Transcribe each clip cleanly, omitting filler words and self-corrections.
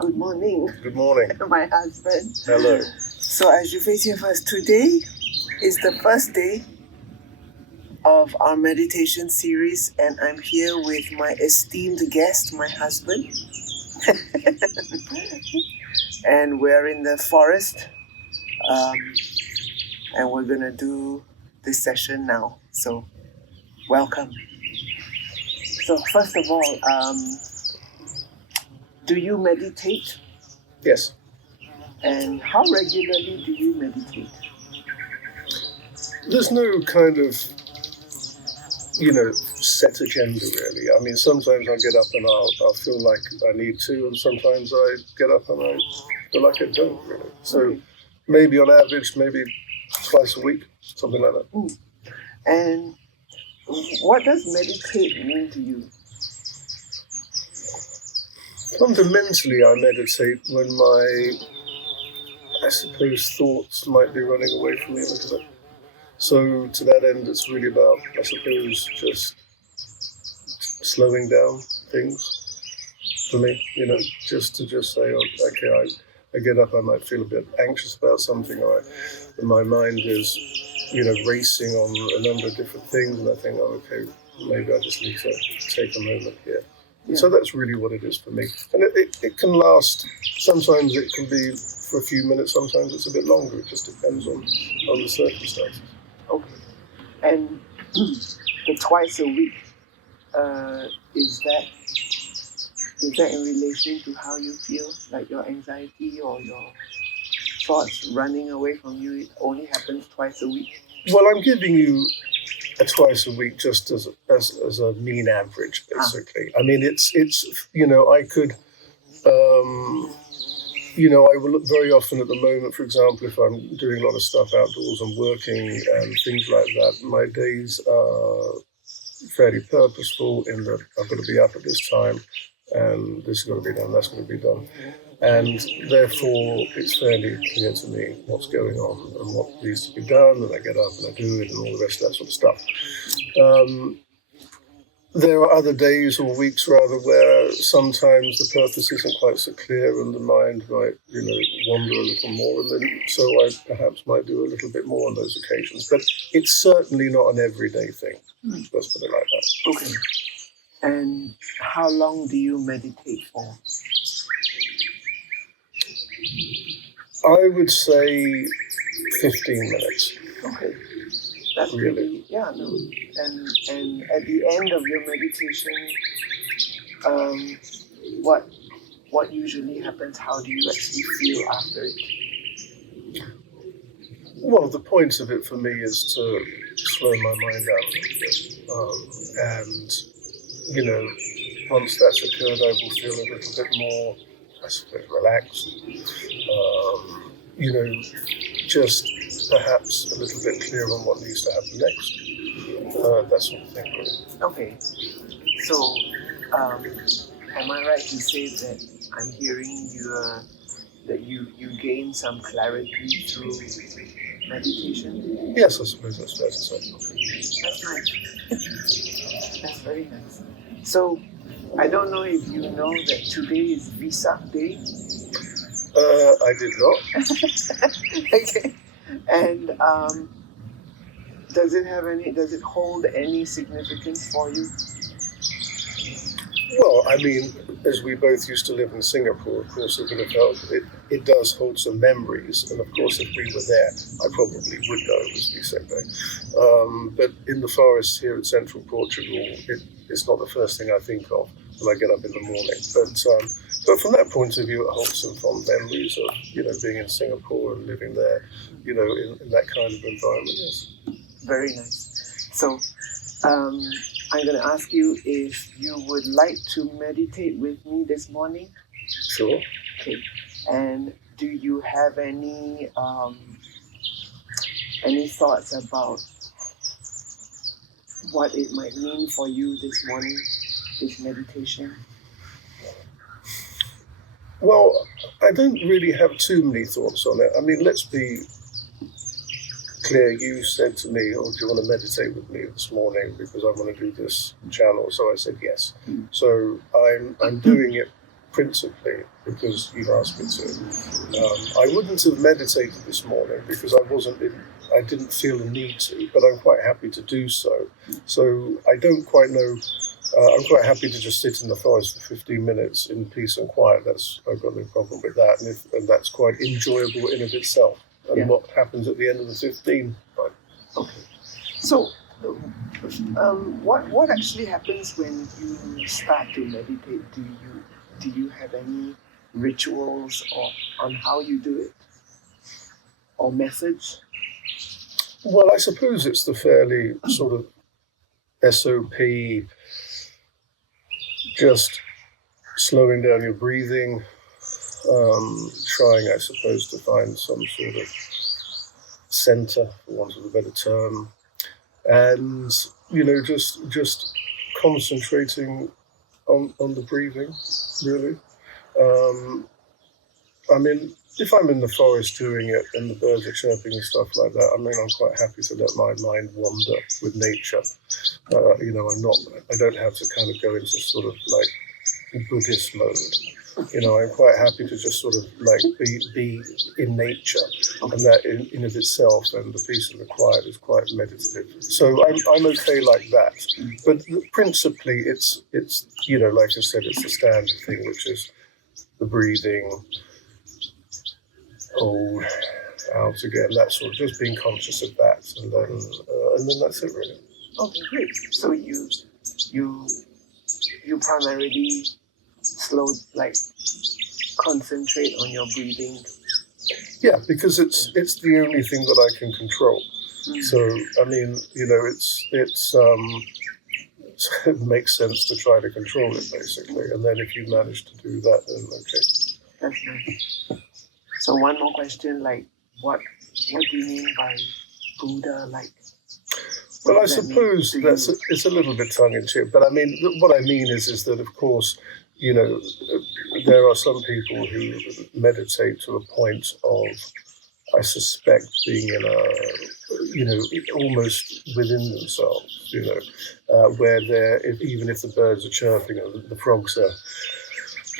Good morning, Good morning. my husband. Hello. So as you face here first, today is the first day of our meditation series, and I'm here with my esteemed guest, my husband. And we're in the forest, and we're gonna do this session now. So, welcome. So first of all, do you meditate? Yes. And how regularly do you meditate? There's no kind of, set agenda really. I mean, sometimes I get up and I'll feel like I need to, and sometimes I get up and I feel like I don't really. So maybe on average, maybe twice a week, something like that. And what does meditate mean to you? Fundamentally, I meditate when I suppose, thoughts might be running away from me a little bit. So to that end, it's really about, I suppose, just slowing down things for me, just to say, oh, okay, I get up, I might feel a bit anxious about something, or my mind is, racing on a number of different things, and I think, oh, okay, maybe I just need to take a moment here. And so that's really what it is for me. And it can last, sometimes it can be for a few minutes, sometimes it's a bit longer, it just depends on the circumstances. Okay. And the twice a week, is that in relation to how you feel, like your anxiety or your thoughts running away from you? It only happens twice a week. Well, I'm giving you a twice a week just as a mean average, basically. I mean, it's I could. I will look very often at the moment, for example, if I'm doing a lot of stuff outdoors and working and things like that, my days are fairly purposeful in that I've got to be up at this time and this has got to be done, that's got to be done. And therefore, it's fairly clear to me what's going on and what needs to be done, and I get up and I do it and all the rest of that sort of stuff. There are other days or weeks, rather, where sometimes the purpose isn't quite so clear and the mind might, wander a little more. And then, so I perhaps might do a little bit more on those occasions. But it's certainly not an everyday thing. Let's put it like that. Okay. And how long do you meditate for? I would say 15 minutes. Okay. That's really, And at the end of your meditation, what usually happens? How do you actually feel after it? Well, the point of it for me is to slow my mind down a little bit. And, once that's occurred, I will feel a little bit more, I suppose, relaxed. Just perhaps a little bit clearer on what needs to happen next. That sort of thing, really. Okay. So, am I right to say that I'm hearing that you gain some clarity through meditation? Yes, I suppose that's fair to say. Okay. That's nice. That's very nice. So, I don't know if you know that today is Vesak Day. I did not. Okay. And does it hold any significance for you? Well, I mean, as we both used to live in Singapore, of course, it would have helped. It does hold some memories, and of course, if we were there, I probably would know it was Vesak Day. But in the forest here at central Portugal, it's not the first thing I think of when I get up in the morning. But from that point of view, it holds some fond memories of, being in Singapore and living there, in that kind of environment, yes. Very nice. So, I'm going to ask you if you would like to meditate with me this morning. Sure. Okay. And do you have any thoughts about what it might mean for you this morning, this meditation? Well, I don't really have too many thoughts on it. I mean, let's be clear. You said to me, oh, do you want to meditate with me this morning because I want to do this channel? So I said yes. So I'm doing it principally because you've asked me to. I wouldn't have meditated this morning because I didn't feel a need to, but I'm quite happy to do so. So I don't quite know. I'm quite happy to just sit in the forest for 15 minutes in peace and quiet. I've got no problem with that, and that's quite enjoyable in of itself. And Yeah. what happens at the end of the 15? Right. Okay. So, what actually happens when you start to meditate? Do you have any rituals or on how you do it, or methods? Well, I suppose it's the fairly sort of SOP, just slowing down your breathing, trying, I suppose, to find some sort of center, for want of a better term, and just concentrating on the breathing, really. Um, I mean, if I'm in the forest doing it and the birds are chirping and stuff like that, I mean, I'm quite happy to let my mind wander with nature. I don't have to kind of go into sort of like Buddhist mode. I'm quite happy to just sort of like be in nature, and that in of itself and the peace and the quiet is quite meditative. So I'm okay like that. But principally, it's like I said, it's the standard thing, which is the breathing, hold, out again, that sort of just being conscious of that, and then that's it really. Okay, great. So you primarily concentrate on your breathing. Yeah, because it's the only thing that I can control. So I mean, it makes sense to try to control it basically, and then if you manage to do that, then okay. That's nice. So one more question, like what do you mean by Buddha? Like, well, I suppose it's a little bit tongue in cheek, but I mean, what I mean is that of course, there are some people who meditate to a point of, I suspect, being in almost within themselves, where even if the birds are chirping and the frogs are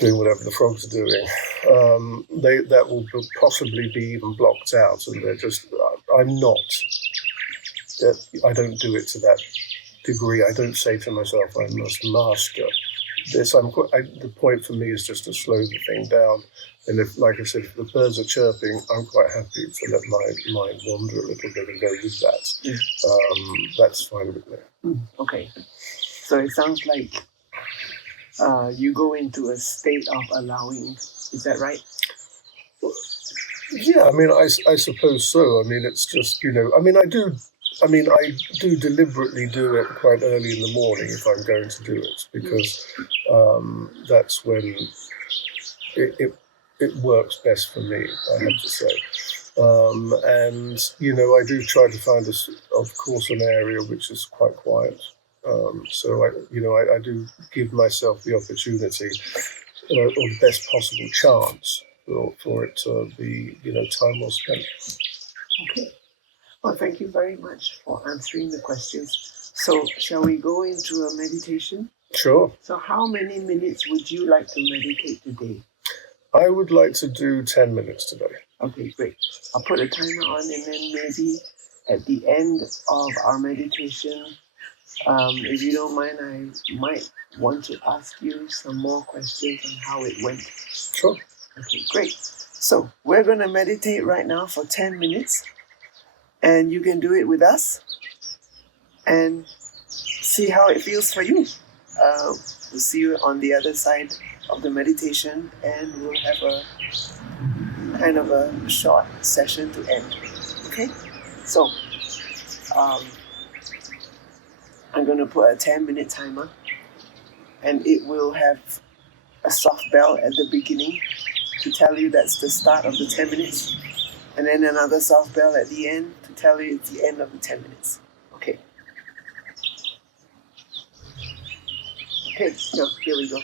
doing whatever the frogs are doing, that will possibly be even blocked out, and they're just, I don't do it to that degree. I don't say to myself, I must master this. The point for me is just to slow the thing down. And if, like I said, if the birds are chirping, I'm quite happy to let my mind wander a little bit and go with that. That's fine with me. Okay. So it sounds like you go into a state of allowing. Is that right? Yeah, I mean, I suppose so. I mean, it's just, I do deliberately do it quite early in the morning if I'm going to do it, because that's when it works best for me, I have to say. And I do try to find, of course, an area which is quite quiet. So I do give myself the opportunity, or the best possible chance for it to be, time well spent. Okay. Well, thank you very much for answering the questions. So, shall we go into a meditation? Sure. So, how many minutes would you like to meditate today? I would like to do 10 minutes today. Okay, great. I'll put a timer on, and then maybe at the end of our meditation, if you don't mind, I might want to ask you some more questions on how it went. Sure. Okay, great. So, we're going to meditate right now for 10 minutes. And you can do it with us and see how it feels for you. We'll see you on the other side of the meditation, and we'll have a kind of a short session to end. Okay? So, I'm going to put a 10-minute timer, and it will have a soft bell at the beginning to tell you that's the start of the 10 minutes. And then another soft bell at the end to tell you it's the end of the 10 minutes. Okay. Okay, so here we go.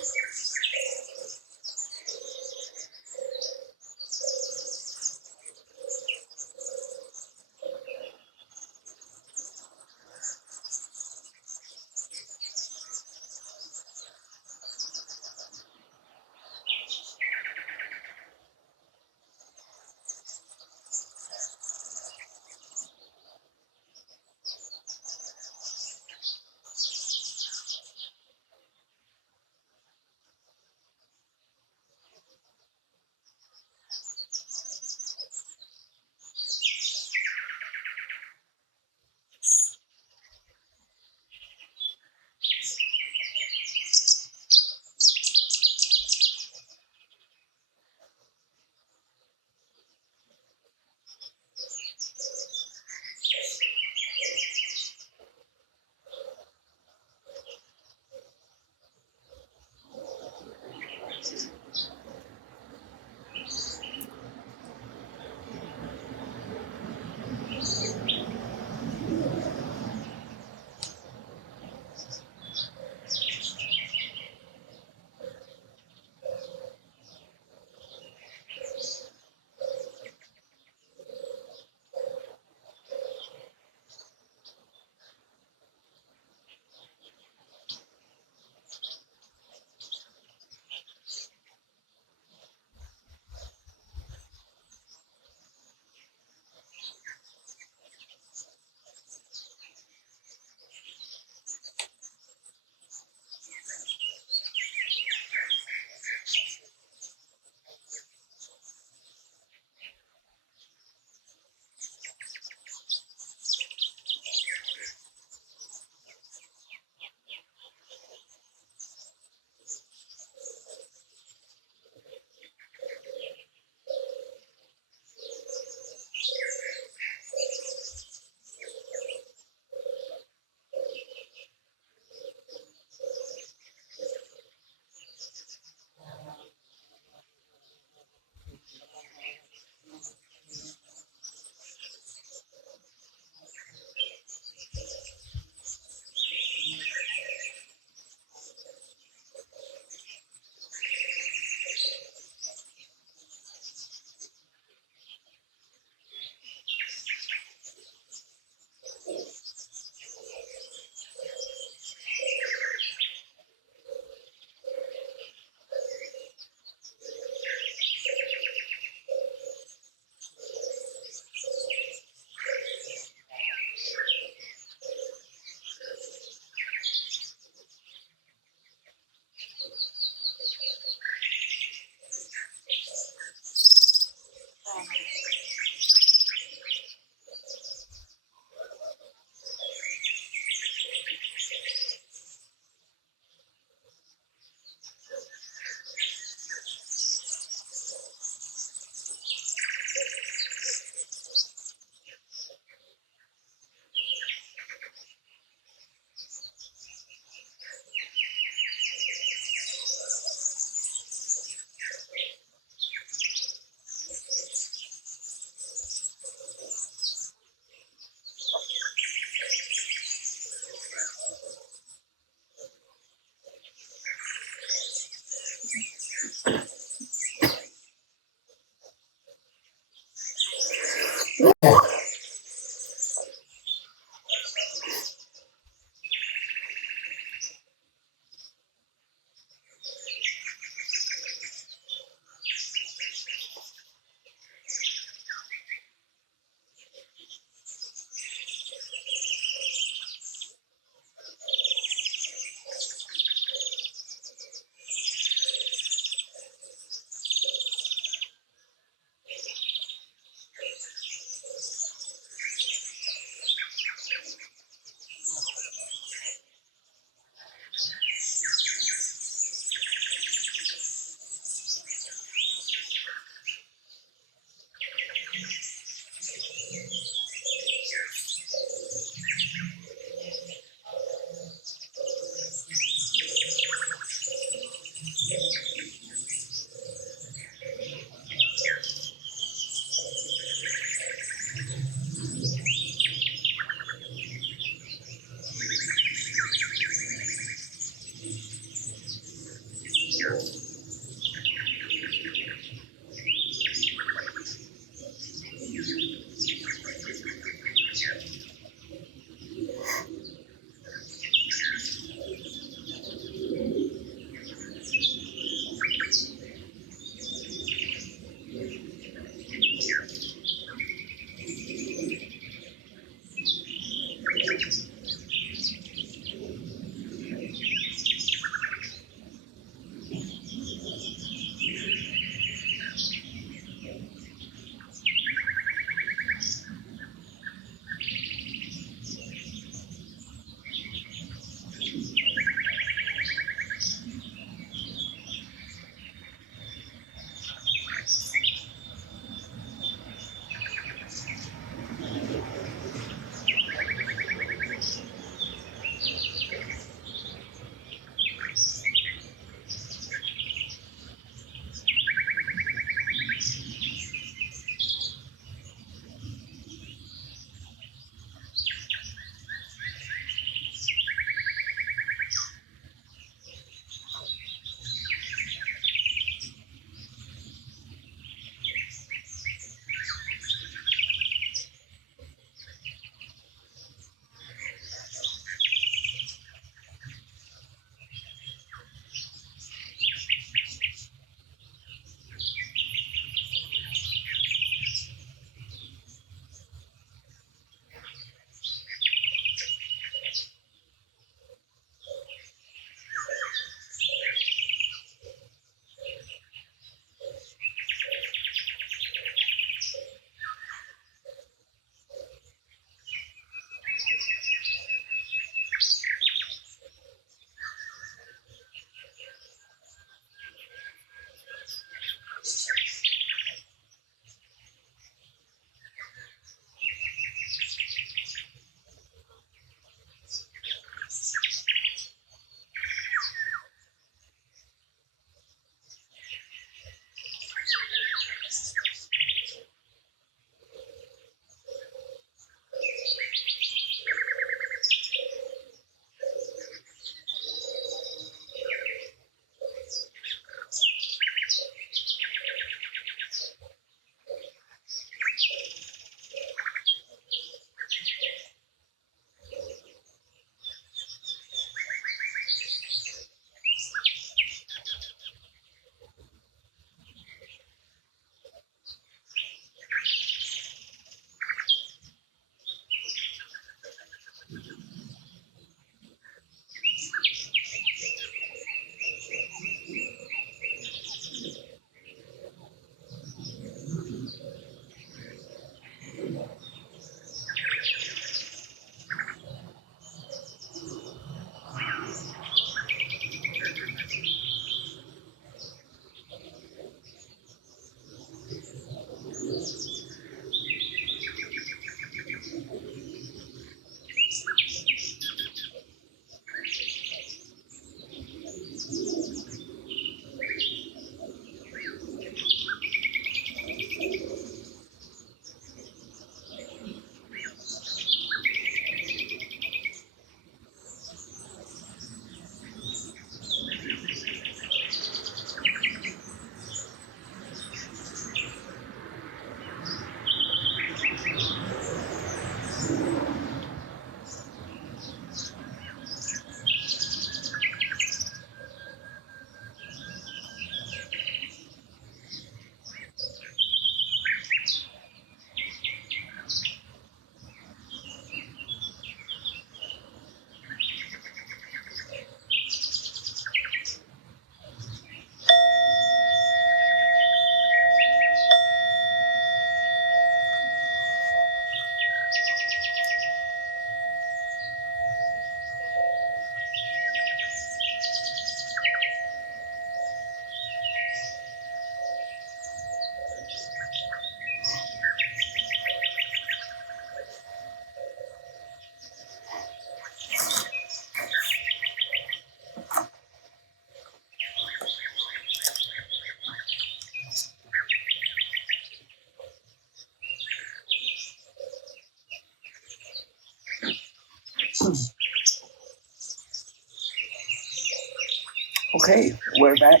Okay, we're back.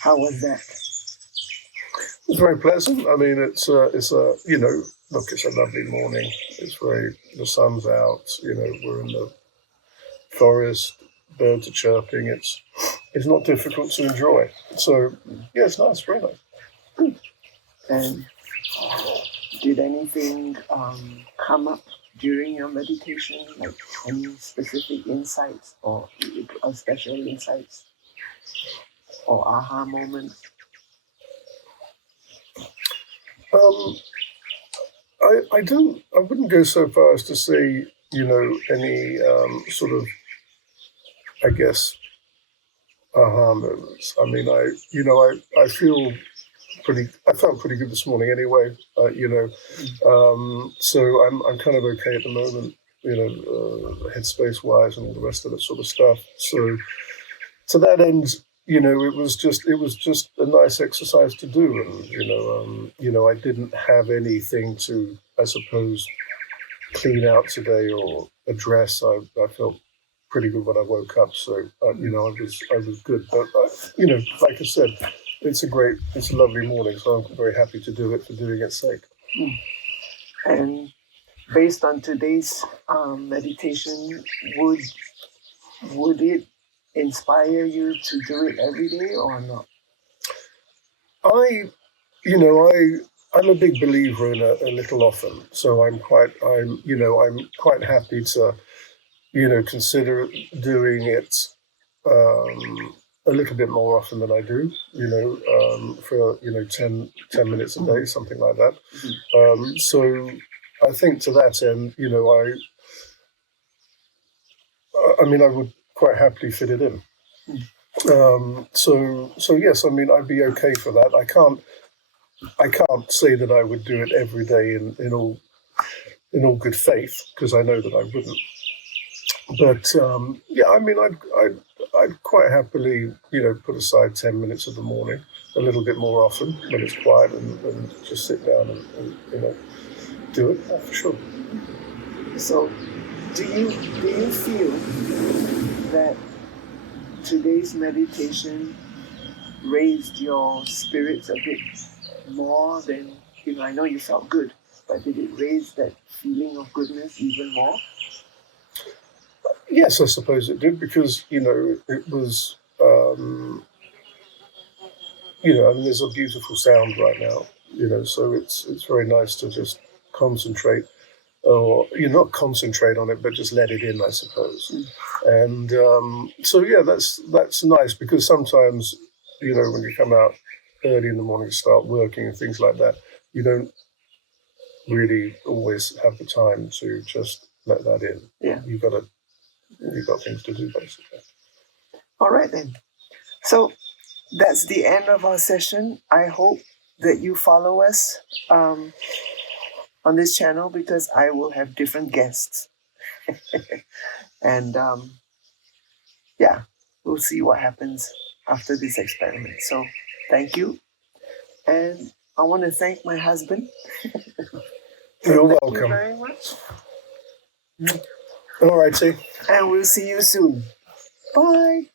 How was that? It's very pleasant. I mean, it's a look, it's a lovely morning. The sun's out. We're in the forest. Birds are chirping. It's not difficult to enjoy. So yeah, it's nice, very nice. Good. And did anything come up during your meditation, like any specific insights or special insights or aha moments? I wouldn't go so far as to say, any sort of, I guess, aha moments. I mean, I felt pretty good this morning anyway, so I'm kind of okay at the moment, headspace wise and all the rest of that sort of stuff. So to that end, it was just a nice exercise to do, and I didn't have anything to, I suppose, clean out today or address. I felt pretty good when I woke up, so I was good. But like I said, it's a lovely morning, so I'm very happy to do it for doing its sake. And based on today's meditation, would it inspire you to do it every day or not? I'm a big believer in a little often, so I'm quite happy to consider doing it a little bit more often than I do, for 10 minutes a day, something like that. So I think to that end, I would quite happily fit it in. So yes, I mean, I'd be okay for that. I can't say that I would do it every day in all good faith, because I know that I wouldn't. But yeah, I mean, I'd quite happily, put aside 10 minutes of the morning, a little bit more often when it's quiet, and just sit down and do it. Yeah, for sure. So, do you feel that today's meditation raised your spirits a bit more than, I know you felt good, but did it raise that feeling of goodness even more? Yes, I suppose it did, because it was I mean, there's a beautiful sound right now, so it's very nice to just concentrate, or not concentrate on it, but just let it in, I suppose. And so yeah, that's nice, because sometimes when you come out early in the morning to start working and things like that, you don't really always have the time to just let that in. Yeah. You've got things to do, basically. All right then. So that's the end of our session. I hope that you follow us on this channel, because I will have different guests. And yeah, we'll see what happens after this experiment. So thank you. And I want to thank my husband. You're Thank welcome. you very much. All righty. And we'll see you soon. Bye.